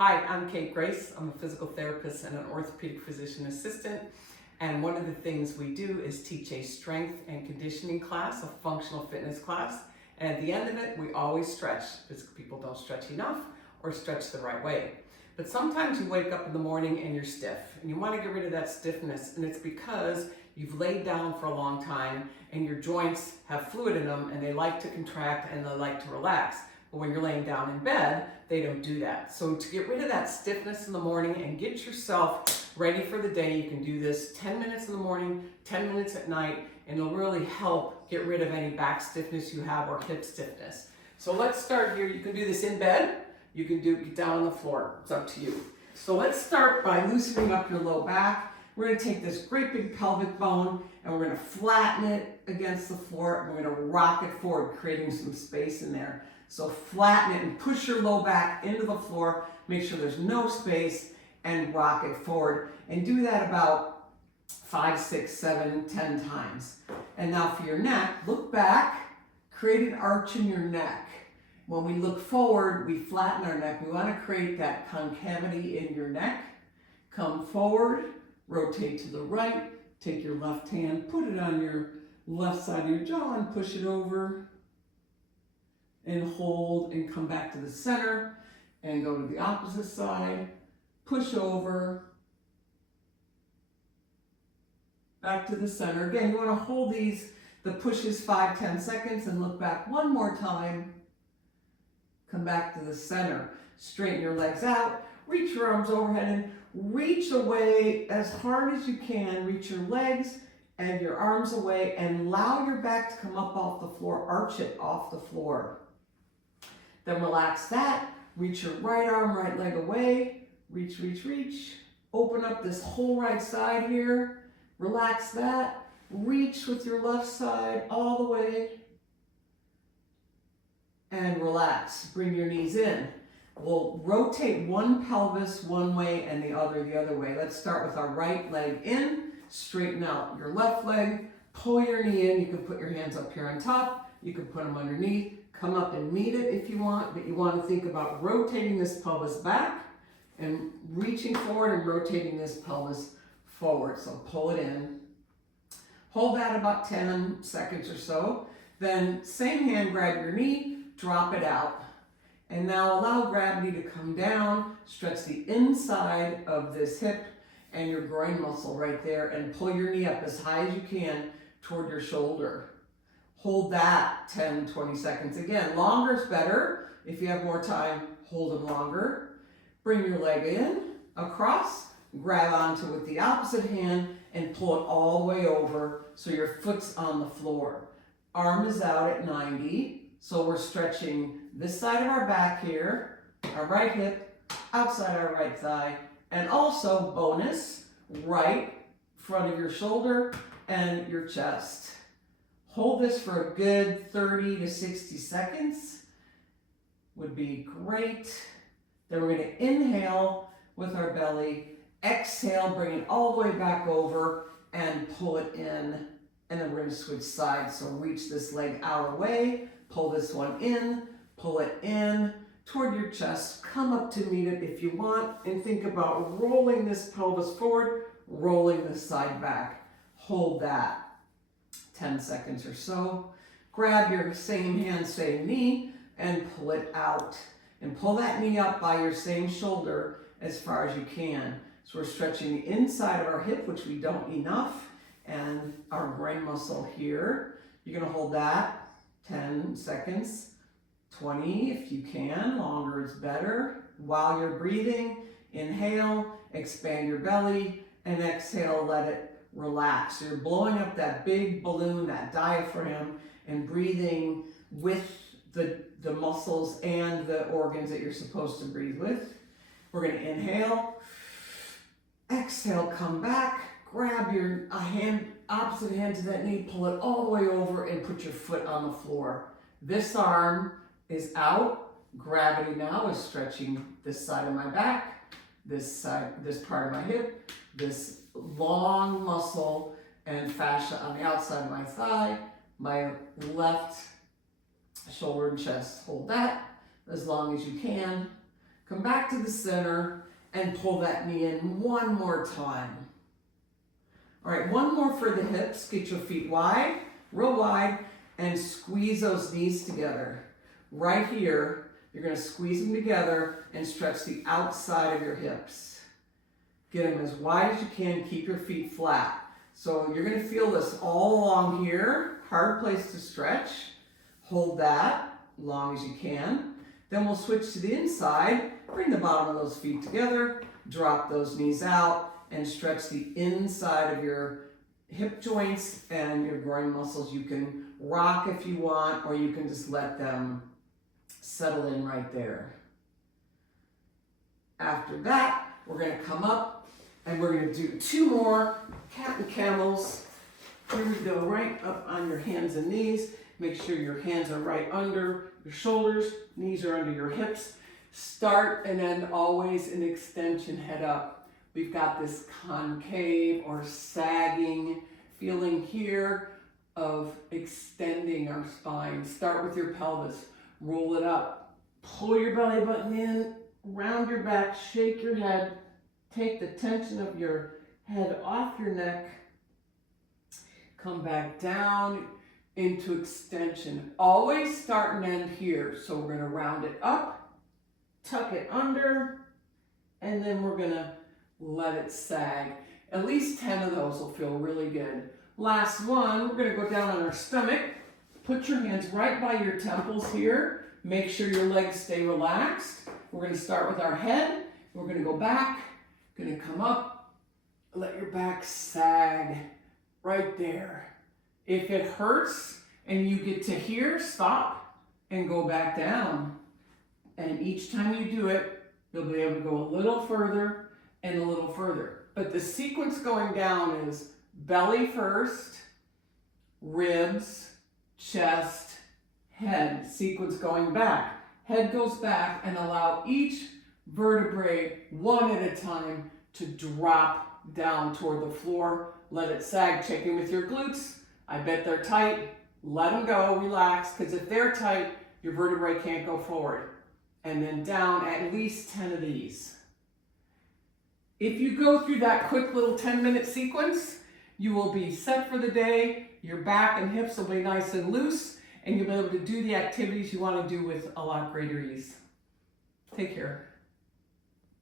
Hi, I'm Kate Grace. I'm a physical therapist and an orthopedic physician assistant. And one of the things we do is teach a strength and conditioning class, a functional fitness class. And at the end of it, we always stretch because people don't stretch enough or stretch the right way. But sometimes you wake up in the morning and you're stiff and you want to get rid of that stiffness. And it's because you've laid down for a long time and your joints have fluid in them and they like to contract and they like to relax. But when you're laying down in bed, they don't do that. So to get rid of that stiffness in the morning and get yourself ready for the day, you can do this 10 minutes in the morning, 10 minutes at night, and it'll really help get rid of any back stiffness you have or hip stiffness. So let's start here. You can do this in bed. You can get down on the floor. It's up to you. So let's start by loosening up your low back. We're going to take this great big pelvic bone and we're going to flatten it against the floor and we're going to rock it forward, creating some space in there. So flatten it and push your low back into the floor, make sure there's no space, and rock it forward. And do that about 5, 6, 7, 10 times. And now for your neck, look back, create an arch in your neck. When we look forward, we flatten our neck. We want to create that concavity in your neck. Come forward, rotate to the right, take your left hand, put it on your left side of your jaw and push it over. And hold and come back to the center and go to the opposite side, push over, back to the center. Again, you want to hold the pushes 5, 10 seconds and look back one more time. Come back to the center. Straighten your legs out, reach your arms overhead and reach away as hard as you can. Reach your legs and your arms away and allow your back to come up off the floor, arch it off the floor. Then relax that, reach your right arm, right leg away, reach, reach, reach. Open up this whole right side here, relax that, reach with your left side all the way, and relax. Bring your knees in. We'll rotate one pelvis one way and the other way. Let's start with our right leg in, straighten out your left leg, pull your knee in. You can put your hands up here on top, you can put them underneath. Come up and meet it if you want, but you want to think about rotating this pelvis back and reaching forward and rotating this pelvis forward. So pull it in. Hold that about 10 seconds or so. Then same hand, grab your knee, drop it out. And now allow gravity to come down, stretch the inside of this hip and your groin muscle right there and pull your knee up as high as you can toward your shoulder. Hold that 10, 20 seconds. Again, longer is better. If you have more time, hold them longer. Bring your leg in, across, grab onto it with the opposite hand and pull it all the way over so your foot's on the floor. Arm is out at 90. So we're stretching this side of our back here, our right hip, outside our right thigh, and also bonus, right front of your shoulder and your chest. Hold this for a good 30 to 60 seconds would be great. Then we're going to inhale with our belly, exhale, bring it all the way back over and pull it in. And then we're going to switch sides. So reach this leg out away, pull this one in, pull it in toward your chest. Come up to meet it if you want and think about rolling this pelvis forward, rolling this side back. Hold that. 10 seconds or so. Grab your same hand, same knee, and pull it out. And pull that knee up by your same shoulder as far as you can. So we're stretching the inside of our hip, which we don't enough, and our groin muscle here. You're going to hold that 10 seconds, 20 if you can. Longer is better. While you're breathing, inhale, expand your belly, and exhale, let it relax. So you're blowing up that big balloon, that diaphragm, and breathing with the muscles and the organs that you're supposed to breathe with. We're going to inhale, exhale, come back, grab your opposite hand to that knee, pull it all the way over and put your foot on the floor. This arm is out. Gravity now is stretching this side of my back, this part of my hip, this long muscle and fascia on the outside of my thigh, my left shoulder and chest. Hold that as long as you can. Come back to the center and pull that knee in one more time. All right, one more for the hips. Get your feet wide, real wide, and squeeze those knees together. Right here, you're gonna squeeze them together and stretch the outside of your hips. Get them as wide as you can, keep your feet flat. So you're gonna feel this all along here, hard place to stretch. Hold that long as you can. Then we'll switch to the inside, bring the bottom of those feet together, drop those knees out, and stretch the inside of your hip joints and your groin muscles. You can rock if you want, or you can just let them settle in right there. After that, we're gonna come up and we're gonna do 2 more cat and camels. Here we go, right up on your hands and knees. Make sure your hands are right under your shoulders, knees are under your hips. Start and end always in extension, head up. We've got this concave or sagging feeling here of extending our spine. Start with your pelvis, roll it up, pull your belly button in, round your back, shake your head, take the tension of your head off your neck, come back down into extension. Always start and end here. So we're gonna round it up, tuck it under, and then we're gonna let it sag. At least 10 of those will feel really good. Last one, we're gonna go down on our stomach. Put your hands right by your temples here. Make sure your legs stay relaxed. We're gonna start with our head. We're gonna go back, gonna come up, let your back sag right there. If it hurts and you get to here, stop and go back down. And each time you do it, you'll be able to go a little further and a little further. But the sequence going down is belly first, ribs, chest, head. Sequence going back. Head goes back, and allow each vertebrae one at a time to drop down toward the floor. Let it sag. Check in with your glutes. I bet they're tight. Let them go, relax, because if they're tight, your vertebrae can't go forward. And then down at least 10 of these. If you go through that quick little 10-minute sequence, you will be set for the day. Your back and hips will be nice and loose, and you'll be able to do the activities you want to do with a lot greater ease. Take care.